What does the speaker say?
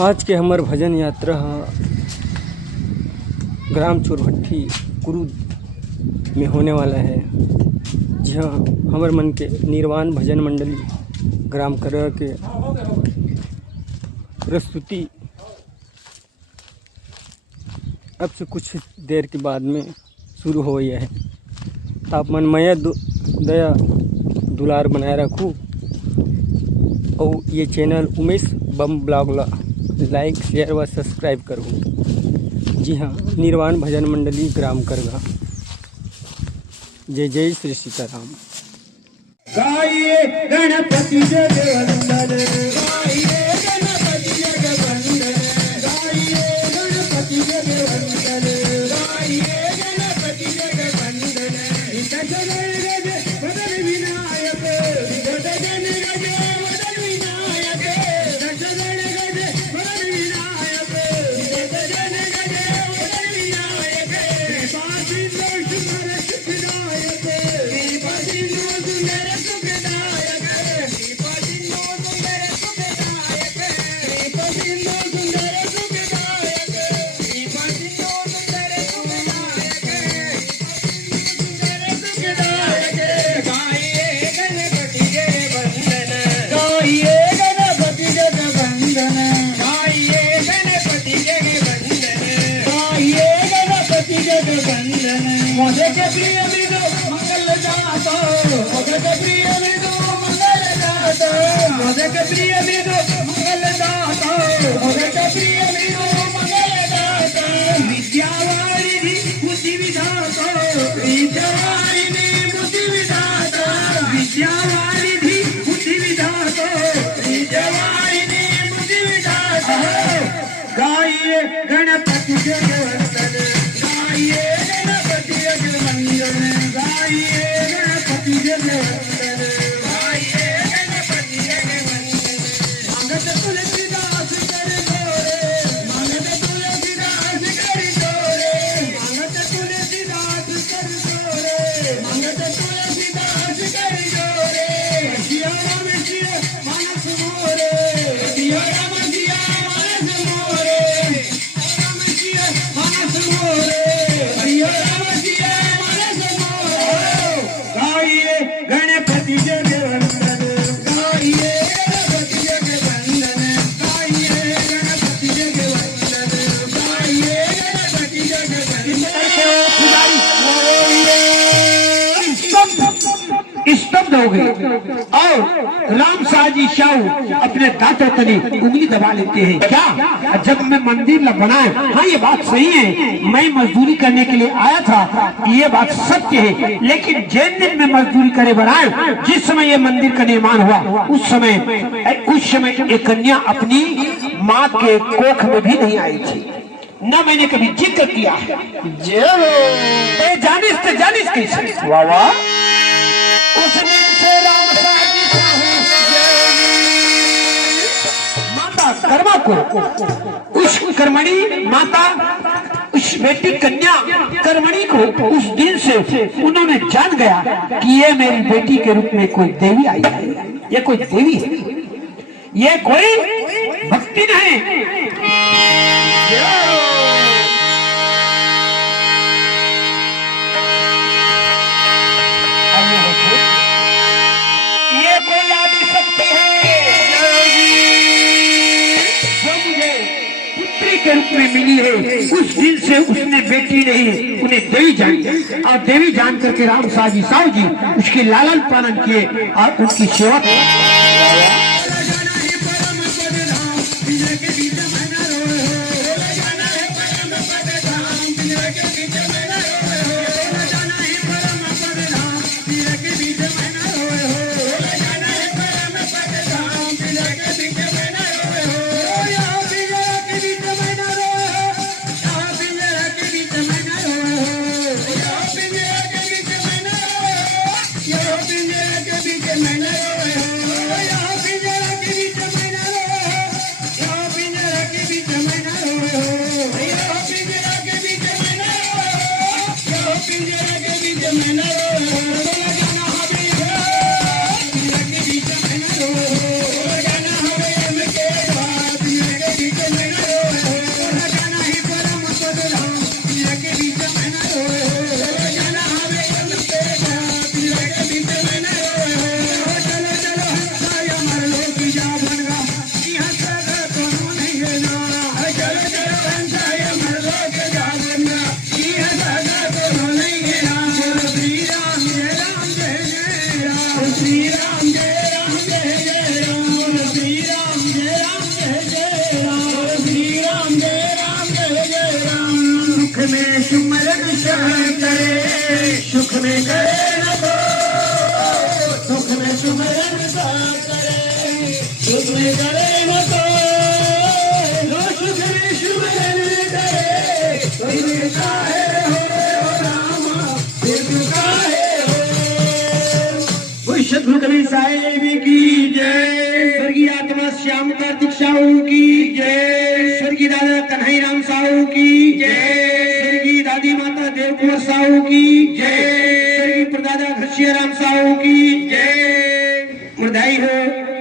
आज के हमार भजन यात्रा ग्राम चोरभट्टी कुरुद में होने वाला है। जी हाँ, हमारे मन के निर्वाण भजन मंडली ग्राम करर के प्रस्तुति अब से कुछ देर के बाद में शुरू हो गया है। आप मन मया दया दुलार बनाए रखूँ और ये चैनल उमेश बम ब्लॉग लाइक शेयर व सब्सक्राइब करो। जी हाँ, निर्वाण भजन मंडली ग्राम करगा। जय जय श्री सीताराम। गाइए गणपति जगवंदन, गाइए गणपति जगवंदन, गाइए गणपति जगवंदन, गाइए गणपति जगवंदन। विघ्न गज वदन विनायक, विघ्न गज वदन विनायक, विघ्न गज वदन विनायक, विघ्न गज वदन विनायक। कृपा सिंधु सुंदर सुखदायक, कृपा सिंधु सुंदर सुखदायक, कृपा सिंधु सुंदर सुखदायक, कृपा सिंधु सुंदर सुखदायक, सुंदर सुखदायक। गाइए गणपति जगवंदन, गाइए गणपति जगवंदन, गाइए गणपति जगवंदन, गाइए गणपति जगवंदन। मोदे के प्रिय विदो मंगल दाता, मोदे के प्रिय विदो मंगल दाता, मोदे के प्रिय विदो मंगल दाता, मोदे के प्रिय विदो मंगल दाता। विद्यावारिधि बुद्धि विधाता, विद्यावारिधि बुद्धि विधाता, विद्यावारिधि बुद्धि विधाता, विद्यावारिधि बुद्धि विधाता। गाइए गणपति जगवंदन, गाइए गणपति जगवंदन, गाइए गणपति जगवंदन, गाइए गणपति जगवंदन। मांगत तुलसीदास कर जोरे, मांगत तुलसीदास कर जोरे, मांगत तुलसीदास कर जोरे, मांगत तुलसीदास कर जोरे। सिया राम सिया मानस मोरे, सिया राम सिया मानस मोरे, राम सिया मानस मोरे, सिया राम सिया मानस मोरे। गाइए गणपति जगवंदन, गाइए गणपति जगवंदन, गाइए गणपति जगवंदन, गाइए गणपति जगवंदन। स्तब्ध हो गए और राम साजी शाहू अपने दांतों तले उंगली दबा लेते हैं। क्या जब मैं मंदिर बनाए, हाँ ये बात सही है, मैं मजदूरी करने के लिए आया था, ये बात सत्य है। लेकिन जिन दिन में मजदूरी करे बनाए, जिस समय ये मंदिर का निर्माण हुआ, उस समय एक कन्या अपनी माँ के कोख में भी नहीं आई थी, न मैंने कभी जिक्र किया है। जानिस कैसे? वाह वाह। उस दिन से राम साजी माता कर्मा को, उस कर्मणी माता, उस बेटी कन्या कर्मणी को उस दिन से उन्होंने जान गया कि ये मेरी बेटी के रूप में कोई देवी आई है, ये कोई देवी है, ये कोई भक्ति नहीं। ये कोई आदि शक्ति है जो मुझे पुत्री के रूप में मिली है। उस दिन से उसने बेटी नहीं, उन्हें देवी जानी, और देवी जान करके राम साजी साहू जी उसके लालन पालन किए और उनकी सेवा की। में सुमरन शरण करे, सुख में करे न को, सुख में सुमरन सा करे, सुख में करे न को, जो सुख में सुमरन करे, फिर काहे हो रामा, फिर काहे हो। सद्गुरु कबीर साहिब की जय, स्वर्गीय आत्मा श्याम कार्तिक साहू की जय, स्वर्गीय दादा कन्हई राम साहू की जय, स्वर्गीय दादी माता देवकुमार साहू की जय, स्वर्गीय परदादा घसिया राम साहू की जय। मुर्दाई हो